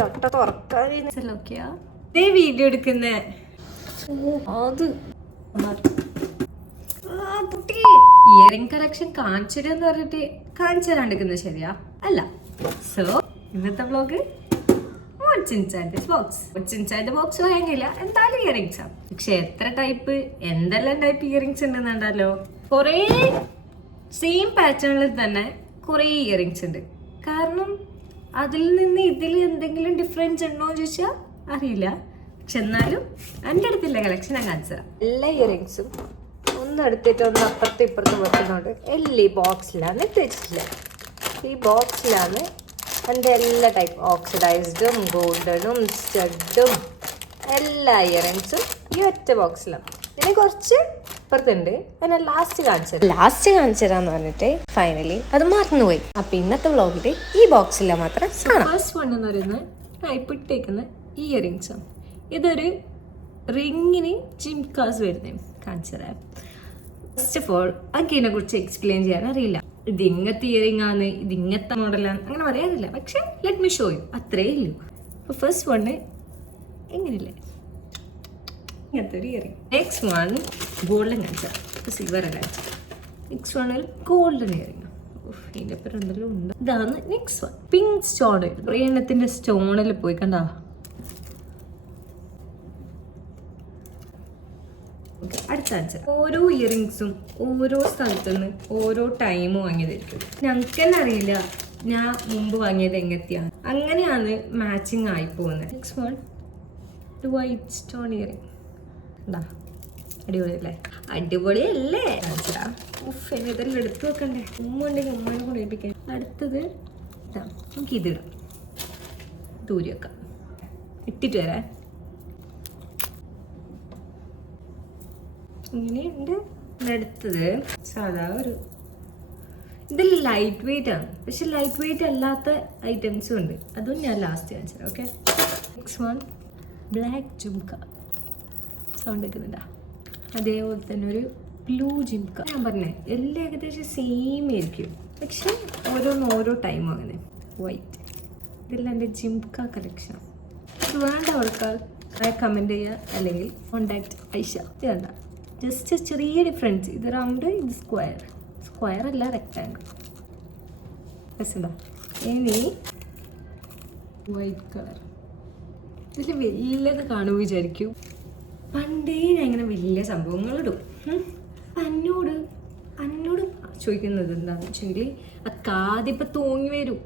ലൊട്ട തുറക്കാനൊക്കെയാ video എടുക്കുന്നേ. അത് earring collection കാണിച്ചിടെന്ന് പറഞ്ഞിട്ട് കാണിച്ചു തരാണ്ടിരിക്കുന്നത് ശരിയാ അല്ല. സോ ഇന്നത്തെ vlog what's inside this box. What's inside the box വാങ്ങില്ല, എന്തായാലും ഇയറിംഗ്സ് ആണ്. പക്ഷെ എത്ര ടൈപ്പ്, എന്തെല്ലാം ടൈപ്പ് ഇയറിംഗ്സ് ഉണ്ടെന്നുണ്ടല്ലോ. കുറേ സെയിം പാറ്റേണിൽ തന്നെ കുറേ ഇയറിംഗ്സ് ഉണ്ട്. കാരണം അതിൽ നിന്ന് ഇതിൽ എന്തെങ്കിലും ഡിഫറൻസ് ഉണ്ടോ എന്ന് ചോദിച്ചാൽ അറിയില്ല. പക്ഷെ എന്നാലും എൻ്റെ അടുത്തുള്ള കളക്ഷൻ ഞാൻ കാണിച്ചു തരാം. എല്ലാ ഇയറിംഗ്സും ഒന്നെടുത്തിട്ട് ഒന്ന് അപ്പുറത്തും ഇപ്പുറത്തും വെക്കുന്നുണ്ട്. എല്ലാം ഈ ബോക്സിലാണ് വെച്ചിട്ടുള്ളത്. ഈ ബോക്സിലാണ് എൻ്റെ എല്ലാ ടൈപ്പ് ഓക്സിഡൈസ്ഡും ഗോൾഡനും സ്റ്റഡും എല്ലാ ഇയറിംഗ്സും ഈ ഒറ്റ ബോക്സിലാണ്. ഇതിന് കുറച്ച് ഇപ്പുറത്തുണ്ട്. അതിനെ ലാസ്റ്റ് കാണിച്ചു തരാന്ന് പറഞ്ഞിട്ട് ഫൈനലി അത് മറന്നുപോയി. അപ്പൊ ഇന്നത്തെ വ്ളോഗില് ഈ ബോക്സില മാത്രം ഫസ്റ്റ് വൺ എന്ന് പറയുന്നത് ടൈപ്പ് ഇട്ടേക്കുന്ന ഇയറിംഗ്സ് ആണ്. ഇതൊരു റിങ്ങിന് ജിംകാസ് വരുന്നത് കാണിച്ചു തരാം. ഫസ്റ്റ് ഓഫ് ഓൾ അതിനെ കുറിച്ച് എക്സ്പ്ലെയിൻ ചെയ്യാൻ അറിയില്ല. ഇത് ഇങ്ങനത്തെ ഇയറിംഗ് ആണ്, ഇത് ഇങ്ങനത്തെ മോഡലാണ്, അങ്ങനെ പറയാറില്ല. പക്ഷെ ലെറ്റ് മീ ഷോ യു, അത്രേ ഉള്ളൂ. അപ്പൊ ഫസ്റ്റ് വണ് എങ്ങനെയില്ലേ, ഇങ്ങനത്തെ ഒരു ഇയറിംഗ്. നെക്സ്റ്റ് വൺ ഗോൾഡൻ കാണിച്ചാൽ, സിൽവർ കാണിച്ചാൽ. നെക്സ്റ്റ് വൺ ഒരു ഗോൾഡൻ ഇയറിംഗ്. ഇതിൻ്റെ പേര് എന്തെല്ലാം ഉണ്ട്. ഇതാണ് നെക്സ്റ്റ് വൺ. Pink stone. കുറേ എണ്ണത്തിൻ്റെ സ്റ്റോണിൽ പോയി കണ്ടാ. അടുത്ത ആൻസർ. ഓരോ ഇയറിംഗ്സും ഓരോ സ്ഥലത്തു നിന്ന് ഓരോ ടൈം വാങ്ങിയതായിരിക്കും. ഞങ്ങൾക്ക് തന്നെ അറിയില്ല ഞാൻ മുമ്പ് വാങ്ങിയത് എങ്ങനെയാണ്. അങ്ങനെയാണ് മാച്ചിങ് ആയി പോകുന്നത്. Next one white stone earring. എന്താ അടിപൊളിയല്ലേ? അടിപൊളിയല്ലേ? ഇതെല്ലാം എടുത്തു വെക്കണ്ടേ? ഉമ്മ ഉണ്ടെങ്കിൽ ഉമ്മനെ കൊണ്ട് ഏൽപ്പിക്കാൻ. അടുത്തത് ഇതാ, നമുക്ക് ഇതിടാം. ദൂരി വെക്കാം. ഇട്ടിട്ട് വരാം. ഇങ്ങനെയുണ്ട്. അടുത്തത് സാധാ ഒരു, ഇത് ലൈറ്റ് വെയിറ്റ് ആണ്. പക്ഷെ ലൈറ്റ് വെയിറ്റ് അല്ലാത്ത ഐറ്റംസും ഉണ്ട്. അതും ഞാൻ ലാസ്റ്റ് കാണിച്ചത്. Okay. Next one black jhumka. Sound കേൾക്കുന്നുണ്ടാ? അതേപോലെ തന്നെ ഒരു ബ്ലൂ ജിംക. ഞാൻ പറഞ്ഞേ എല്ലാം ഏകദേശം സെയിം ആയിരിക്കും. പക്ഷെ ഓരോ ടൈം അങ്ങനെ. വൈറ്റ്. ഇതെല്ലാം എൻ്റെ ജിംക കളക്ഷൻ. ഇത് വേണ്ട അവർക്കാൾ കമൻറ്റ് ചെയ്യുക, അല്ലെങ്കിൽ കോണ്ടാക്ട് ഐഷ. ഇത് വേണ്ട, ജസ്റ്റ് ചെറിയ ഡിഫറൻസ്. ഇത് റൗണ്ട്, ഇത് സ്ക്വയർ അല്ല, റെക്റ്റാങ്കിൾ. രസമുണ്ടോ? ഇനി വൈറ്റ് കളർ. ഇതിൽ വലിയത് കാണുമോ വിചാരിക്കും. പണ്ടേ ഞാൻ ഇങ്ങനെ വലിയ സംഭവങ്ങളിടും. അന്നോട് ചോദിക്കുന്നത് എന്താണെന്ന് വെച്ചെങ്കിൽ ആ കാതിപ്പോൾ തൂങ്ങി വരും,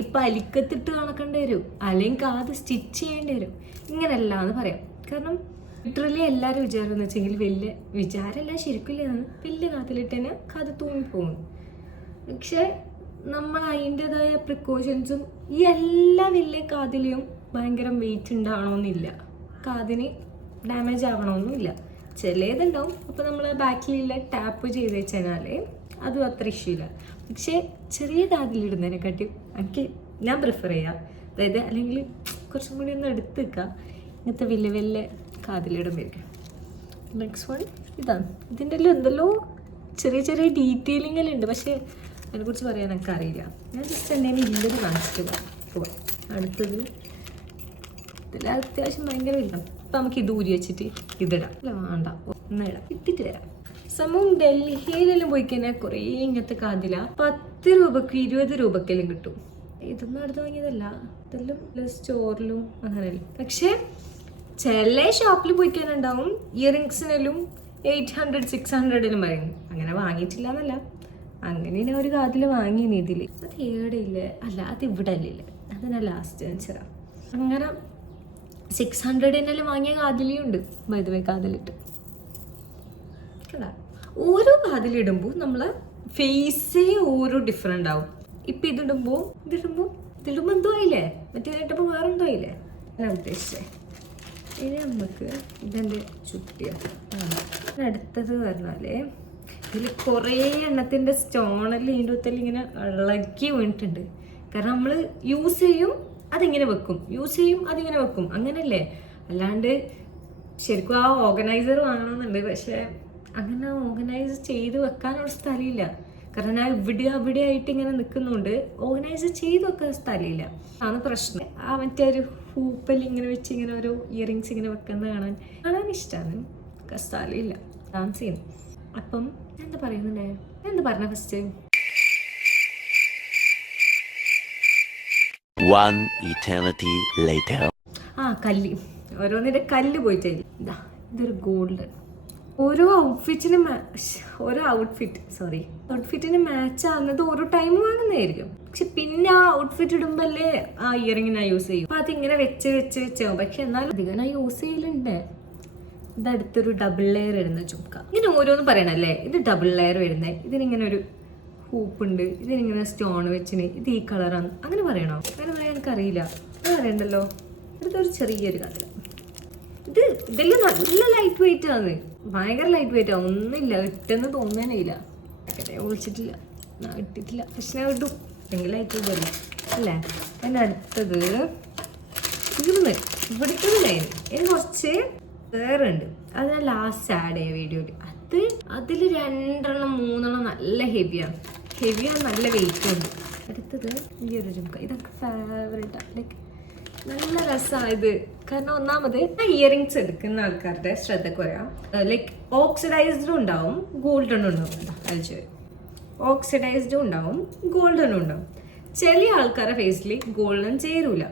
ഇപ്പം അലിക്കത്തിട്ട് കണക്കേണ്ടി വരും, അല്ലെങ്കിൽ കാത് സ്റ്റിച്ച് ചെയ്യേണ്ടി വരും. ഇങ്ങനെയല്ല എന്ന് പറയാം. കാരണം ലിറ്ററലി എല്ലാവരും വിചാരം എന്ന് വെച്ചെങ്കിൽ വലിയ വിചാരമല്ല, ശരിക്കില്ലെന്നാണ്. വലിയ കാതിലിട്ട് തന്നെ കാത് തൂങ്ങിപ്പോകും. പക്ഷെ നമ്മൾ അതിൻ്റെതായ പ്രിക്കോഷൻസും ഈ എല്ലാ വലിയ കാതിലെയും ഭയങ്കര വെയിറ്റ് ഉണ്ടാവണമെന്നില്ല, കാതിന് ഡാമേജ് ആവണമെന്നില്ല. ചിലതുണ്ടാവും. അപ്പോൾ നമ്മൾ ബാക്കിലുള്ള ടാപ്പ് ചെയ്ത് വെച്ചാൽ അതും അത്ര ഇഷ്യൂ ഇല്ല. പക്ഷേ ചെറിയ കാതിലിടുന്നതിനെക്കാട്ടി ഞാൻ പ്രിഫർ ചെയ്യാം. അതായത് അല്ലെങ്കിൽ കുറച്ചും കൂടി ഒന്ന് എടുത്ത് വെക്കുക ഇങ്ങനത്തെ വലിയ കാതിലിടുമ്പോഴേക്കും. നെക്സ്റ്റ് വൺ ഇതാണ്. ഇതിൻ്റെ എല്ലാം എന്തെല്ലോ ചെറിയ ഡീറ്റെയിലിങ്ങെല്ലാം ഉണ്ട്. പക്ഷേ അതിനെക്കുറിച്ച് പറയാൻ എനിക്ക് അറിയില്ല. ഞാൻ ജസ്റ്റ് എന്തെങ്കിലും ഇല്ലത് കാണിച്ചിട്ട് പോവാം. അടുത്തത് ഇതിൽ അത്യാവശ്യം ഭയങ്കര ഇല്ല. അപ്പം നമുക്ക് ഇത് ഊരി വെച്ചിട്ട് ഇതിടാം. അല്ല വേണ്ട, ഒന്നിടാം. ഇട്ടിട്ട് വരാം. സംഭവം ഡൽഹിയിലെല്ലാം പോയി കഴിഞ്ഞാൽ കുറേ ഇങ്ങനത്തെ കാതില 10 രൂപക്ക് 20 രൂപക്കെല്ലാം കിട്ടും. ഇതൊന്നും അടുത്ത് വാങ്ങിയതല്ല, ഇതെല്ലാം സ്റ്റോറിലും അങ്ങനെയല്ല. പക്ഷേ ചില ഷോപ്പിൽ പോയി കഴിഞ്ഞാൽ ഇയറിങ്സിനെല്ലാം 800-600 പറയും. അങ്ങനെ വാങ്ങിയിട്ടില്ല എന്നല്ല, അങ്ങനെ ഞാൻ ഒരു കാതിൽ വാങ്ങി. ഇതിൽ അത് ഏടെയില്ലേ, അല്ല അത് ഇവിടെ അല്ലേ, അത് ഞാൻ ലാസ്റ്റ് കാണിച്ചതാ. അങ്ങനെ 600 വാങ്ങിയ കാതിലും ഉണ്ട്. വൈദ്യുതി കാതിലിട്ട് ഓരോ കാതിലിടുമ്പോൾ നമ്മളെ ഫേസേ ഓരോ ഡിഫറെൻ്റ് ആവും. ഇപ്പം ഇതിടുമ്പോൾ എന്തോ ആയില്ലേ, മറ്റേതായിട്ടപ്പോൾ വേറെ എന്തോ ആയില്ലേ. ഞാൻ ഉദ്ദേശിച്ചേ. ഇനി നമുക്ക് ഇതെൻ്റെ ചുറ്റിയാണ്. അടുത്തത് പറഞ്ഞാൽ ഇതിൽ കുറേ എണ്ണത്തിൻ്റെ സ്റ്റോണെല്ലാം ഇതിൻ്റെ ഒത്തല്ല ഇങ്ങനെ ഇളക്കി വീണിട്ടുണ്ട്. കാരണം നമ്മൾ യൂസ് ചെയ്യും അതിങ്ങനെ വെക്കും, അതിങ്ങനെ വെക്കും, അങ്ങനെയല്ലേ. അല്ലാണ്ട് ശരിക്കും ആ ഓർഗനൈസർ വാങ്ങണമെന്നുണ്ട്. പക്ഷേ അങ്ങനെ ഓർഗനൈസ് ചെയ്ത് വെക്കാനൊരു സ്ഥലമില്ല. കാരണം ഞാൻ ഇവിടെ ആയിട്ട് ഇങ്ങനെ നിൽക്കുന്നുണ്ട്, ഓർഗനൈസ് ചെയ്ത് വെക്കാൻ സ്ഥലമില്ല. അതാണ് പ്രശ്നം. ആ മറ്റേ ഒരു ഹൂപ്പൽ ഇങ്ങനെ വെച്ച് ഇങ്ങനെ ഓരോ ഇയറിങ്സ് ഇങ്ങനെ വെക്കുന്നത് കാണാൻ ഇഷ്ടമാണ്. സ്ഥലമില്ല ഡാൻസ് ചെയ്യുന്നു. അപ്പം എന്താ പറയുന്നുണ്ടേ, എന്താ പറഞ്ഞ ഫസ്റ്റ്? കല്ല്, ഓരോന്നിന്റെ കല്ല് പോയിട്ട് ഇതൊരു ഗോൾഡൻ. ഓരോ ഔട്ട്ഫിറ്റിന് മാച്ച് ആവുന്നത് ഓരോ ടൈം വാങ്ങുന്നതായിരിക്കും. പക്ഷെ പിന്നെ ആ ഔട്ട്ഫിറ്റ് ഇടുമ്പല്ലേ ആ ഇയറിംഗ് ഞാൻ യൂസ് ചെയ്യും. അപ്പൊ അതിങ്ങനെ വെച്ചാവും. പക്ഷെ എന്നാലും അധികം ഞാൻ യൂസ് ചെയ്യലുണ്ട്. ഇതടുത്തൊരു ഡബിൾ ലെയർ വരുന്ന ചുക്ക. ഇങ്ങനെ ഓരോന്ന് പറയണല്ലേ, ഇത് ഡബിൾ ലെയർ വരുന്നത്, ഇതിനിങ്ങനെ ഒരു ഹൂപ്പ് ഉണ്ട്, ഇതിനിങ്ങനെ സ്റ്റോൺ വെച്ചിന്, ഇത് ഈ കളറാണ്, അങ്ങനെ പറയണോ? അങ്ങനെ പറയാൻ എനിക്കറിയില്ല. അത് പറയണ്ടല്ലോ. ഇതൊരു ചെറിയൊരു കഥ. ഇതെല്ലാം നല്ല ലൈറ്റ് വെയിറ്റ് ആണ്, ഭയങ്കര ലൈറ്റ് വെയിറ്റ് ആണ്. ഒന്നുമില്ല, ഇട്ടെന്ന് തോന്നാനില്ല. വിളിച്ചിട്ടില്ല, ഞാൻ ഇട്ടിട്ടില്ല. പക്ഷെ ഞാൻ ഇടും, ഭയങ്കര ലൈറ്റ് വെയിറ്റ് അല്ലേ. എൻ്റെ അടുത്തത് ഇവിടുത്തെ ഇനി കുറച്ച് വേറെ ഉണ്ട്. അത് ഞാൻ ലാസ്റ്റ് ആഡ് ചെയ്യാം വീഡിയോയിൽ. അതിൽ 2 3 നല്ല ഹെവിയാണ്, നല്ല വെയിറ്റും ഉണ്ട്. അടുത്തത് ഈ ഒരു ജുംക്ക, ഇതൊക്കെ ഫേവറേറ്റാണ്. ലൈക്ക് നല്ല രസമായത്. കാരണം ഒന്നാമത് ഇയറിങ്സ് എടുക്കുന്ന ആൾക്കാരുടെ ശ്രദ്ധ കുറയാം. ലൈക്ക് ഓക്സിഡൈസ്ഡും ഉണ്ടാവും, ഗോൾഡനും ഉണ്ടാവും. അയച്ചു ഓക്സിഡൈസ്ഡും ഉണ്ടാവും, ഗോൾഡനും ഉണ്ടാവും. ചില ആൾക്കാരുടെ ഫേസിൽ ഗോൾഡൻ ചേരൂല.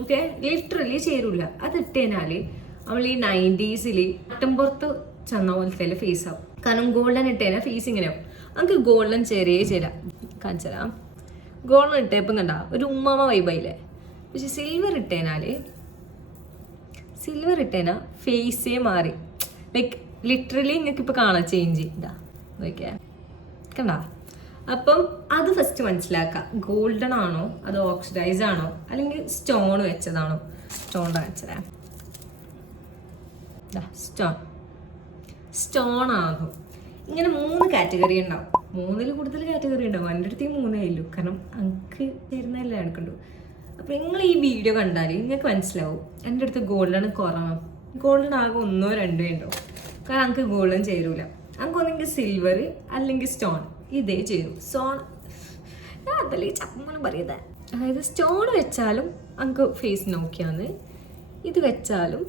ഓക്കെ, ലിറ്ററലി ചേരൂല. അത് ഇട്ടേനാല് നമ്മൾ ഈ 90s അട്ടമ്പുറത്ത് ചെന്ന പോലത്തെ ഫേസ് ആവും. കാരണം ഗോൾഡൻ ഇട്ടേനാ ഫേസ് ഇങ്ങനെയാവും. നമുക്ക് ഗോൾഡൻ ചേരാ കാണിച്ചരാം. ഗോൾഡൻ ഇട്ടേപ്പം കണ്ട ഒരു ഉമ്മാമ വൈബായില്ലേ. പക്ഷെ സിൽവർ ഇട്ടേനാ ഫേസേ മാറി. ലൈക്ക് ലിറ്ററലി നിങ്ങൾക്ക് ഇപ്പൊ കാണാം ചേഞ്ച്. ഇതാ നോക്കിയാ കണ്ട. അപ്പം അത് ഫസ്റ്റ് മനസ്സിലാക്കാം, ഗോൾഡൻ ആണോ അതോ ഓക്സിഡൈസ് ആണോ അല്ലെങ്കിൽ സ്റ്റോൺ വെച്ചതാണോ. സ്റ്റോൺ കാണിച്ചതാ, സ്റ്റോൺ ആകും. ഇങ്ങനെ 3 കാറ്റഗറി ഉണ്ടാവും. 3ൽ കൂടുതൽ കാറ്റഗറി ഉണ്ടാവും. എൻ്റെ അടുത്ത് 3 ആയില്ലു, കാരണം അങ്ക് തരുന്നതല്ലേ എടുക്കണ്ടു. അപ്പൊ നിങ്ങൾ ഈ വീഡിയോ കണ്ടാൽ നിങ്ങൾക്ക് മനസ്സിലാവും എൻ്റെ അടുത്ത് ഗോൾഡൻ കുറവാണ്. ഗോൾഡൻ ആകെ 1 2 ഉണ്ടാവും. കാരണം അങ്ക് ഗോൾഡൻ ചേരൂല. അങ്ക് ഒന്നെങ്കിൽ സിൽവർ അല്ലെങ്കിൽ സ്റ്റോൺ, ഇതേ ചേരും. സ്റ്റോൺ അതല്ലേ ചപ്പമാണ് പറയുന്നത്. അതായത് സ്റ്റോൺ വെച്ചാലും അങ്ക് ഫേസിന് ഓക്കെയാണ്, ഇത് വെച്ചാലും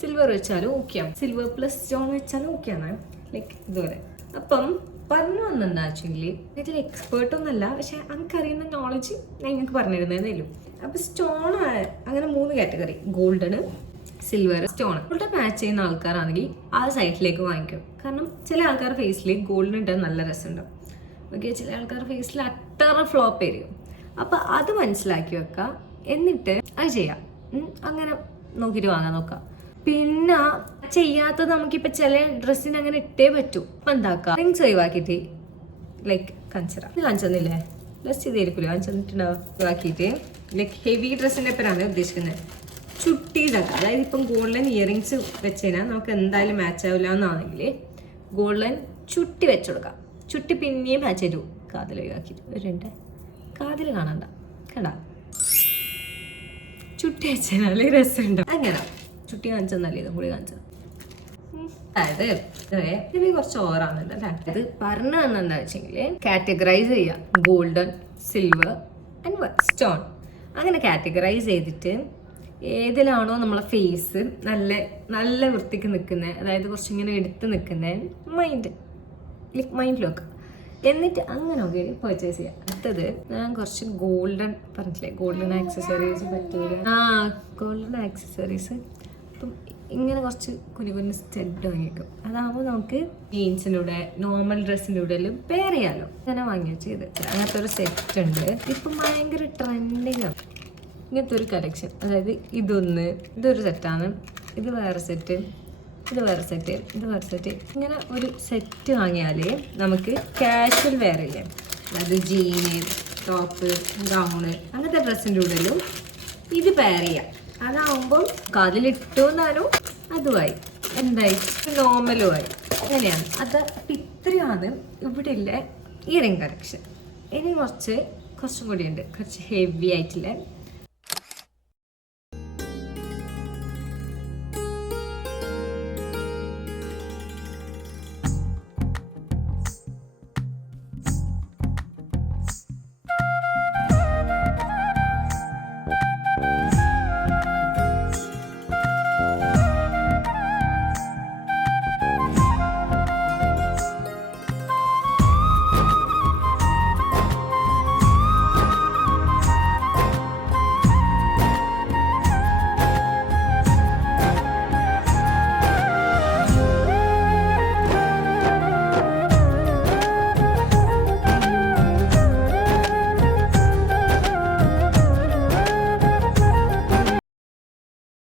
സിൽവർ വെച്ചാലും ഓക്കെയാണ്, സിൽവർ പ്ലസ് സ്റ്റോൺ വെച്ചാലും ഓക്കെയാണ്. ലൈക്ക് ഇതുപോലെ. അപ്പം പറഞ്ഞു വന്നെന്താ ആക്ച്വലി ഇതിൽ എക്സ്പേർട്ടൊന്നുമല്ല, പക്ഷെ എനിക്കറിയുന്ന നോളജ് ഞാൻ നിങ്ങൾക്ക് പറഞ്ഞിരുന്നേന്നേലും. അപ്പൊ സ്റ്റോൺ അങ്ങനെ 3 category, golden, silver, stone. Golden match ചെയ്യുന്ന ആൾക്കാരാണെങ്കിൽ ആ സൈഡിലേക്ക് വാങ്ങിക്കും. കാരണം ചില ആൾക്കാരുടെ ഫേസിൽ ഗോൾഡൻ ഇട്ടാൽ നല്ല രസമുണ്ടാവും. ഓക്കെ, ചില ആൾക്കാരുടെ ഫേസിൽ അട്ടറ ഫ്ലോപ്പ് ആയിരിക്കും. അപ്പൊ അത് മനസ്സിലാക്കി വെക്കാം, എന്നിട്ട് അത് ചെയ്യാം. അങ്ങനെ നോക്കിയിട്ട് വാങ്ങാൻ നോക്കാം. പിന്നെ ചെയ്യാത്തത് നമുക്കിപ്പോൾ ചില ഡ്രസ്സിന് അങ്ങനെ ഇട്ടേ പറ്റൂ. അപ്പം എന്താക്കാം, റിങ്സ് ഒഴിവാക്കിയിട്ട് ലൈക്ക് കാണിച്ചെന്നില്ലേ, ഡ്രസ് ചെയ്തായിരിക്കില്ല കാണിച്ചിട്ടുണ്ടാവും. ഒഴിവാക്കിയിട്ട് ലൈക്ക് ഹെവി ഡ്രസ്സിൻ്റെ പേരാണ് ഉദ്ദേശിക്കുന്നത്. ചുട്ടീസാക്കാം. അതായത് ഇപ്പം ഗോൾഡൻ ഇയറിങ്സ് വെച്ച് കഴിഞ്ഞാൽ നമുക്ക് എന്തായാലും മാച്ച് ആവില്ല എന്നാണെങ്കിൽ ഗോൾഡൻ ചുട്ടി വെച്ചുകൊടുക്കാം. ചുട്ടി പിന്നെയും മാച്ച് ചെയ്തു. കാതിൽ ഒഴിവാക്കിയിട്ട് വരുന്നുണ്ട്, കാതിൽ കാണണ്ട കണ്ട. ചുട്ടി വെച്ചാൽ രസമുണ്ടോ അങ്ങനെ. ചുട്ടി കാണിച്ചെന്നല്ലേ ഇതും കൂടി കാണിച്ചത്. അതായത് ഇത് കുറച്ച് ഓവറാണല്ലോ അല്ലേ. ഇത് പറഞ്ഞു തന്നെന്താ വെച്ചെങ്കിൽ കാറ്റഗറൈസ് ചെയ്യാം. ഗോൾഡൻ, സിൽവർ ആൻഡ് സ്റ്റോൺ അങ്ങനെ കാറ്റഗറൈസ് ചെയ്തിട്ട് ഏതിലാണോ നമ്മളെ ഫേസ് നല്ല നല്ല വൃത്തിക്ക് നിൽക്കുന്നത്, അതായത് കുറച്ചിങ്ങനെ എടുത്ത് നിൽക്കുന്നത് മൈൻഡിൽ വെക്കുക. എന്നിട്ട് അങ്ങനെ നോക്കി പർച്ചേസ് ചെയ്യാം. അടുത്തത് ഞാൻ കുറച്ച് ഗോൾഡൻ പറഞ്ഞില്ലേ, ഗോൾഡൻ ആക്സസറീസ് പറ്റൂല. ഗോൾഡൻ ആക്സസറീസ് അപ്പം ഇങ്ങനെ കുറച്ച് കുഞ്ഞു സ്റ്റഡ് വാങ്ങിക്കും. അതാകുമ്പോൾ നമുക്ക് ജീൻസിൻ്റെ കൂടെ നോർമൽ ഡ്രസ്സിൻ്റെ കൂടെ പെയർ ചെയ്യാമല്ലോ. അങ്ങനെ വാങ്ങി ചെയ്ത് അങ്ങനത്തെ ഒരു സെറ്റ് ഉണ്ട്. ഇപ്പം ഭയങ്കര ട്രെൻഡിങ് ആണ് ഇങ്ങനത്തെ ഒരു കളക്ഷൻ. അതായത് ഇതൊരു സെറ്റാണ്, ഇത് വേറെ സെറ്റ്, ഇത് വേറെ സെറ്റ്, ഇത് വേറെ സെറ്റ്. ഇങ്ങനെ ഒരു സെറ്റ് വാങ്ങിയാൽ നമുക്ക് കാഷ്വൽ വെയർ ചെയ്യാം. അതായത് ജീന്, ടോപ്പ്, ഗൗണ് അങ്ങനത്തെ ഡ്രസ്സിൻ്റെ കൂടെയും ഇത് പെയർ ചെയ്യാം. അതാവുമ്പം കാതിലിട്ടോന്നാലും അതുമായി എന്തായി നോർമലുമായി അങ്ങനെയാണ്. അത് ഇത്രയാണ് ഇവിടെ ഉള്ള ഇയറിംഗ് കളക്ഷൻ. ഇനി കുറച്ചും കൂടി ഉണ്ട്, കുറച്ച് ഹെവി ആയിട്ടുള്ള